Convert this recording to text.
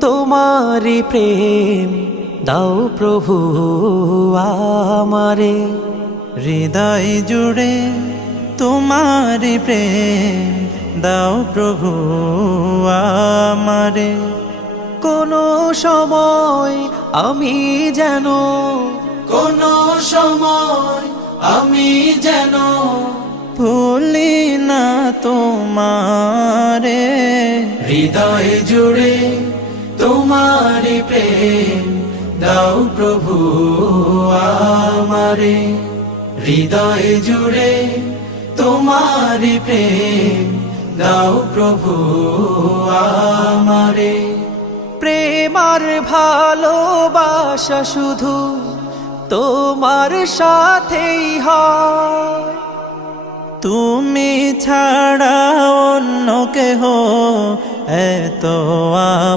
তোমারি প্রেম দাও প্রভু আমারে। হৃদয় জুড়ে তোমারি প্রেম দাও প্রভু আমারে। কোনো সময় আমি যেন, কোনো সময় আমি যেন ভুলি না তোমারে। হৃদয় জুড়ে তোমারি প্রেম দাও প্রভু আমারে। হৃদয় জুড়ে তোমারি প্রেম দাও প্রভু আমারে। প্রেম আর ভালোবাসা শুধু তোমার সাথেই হয়। তুমি ছাড়া অন্য কেহ এত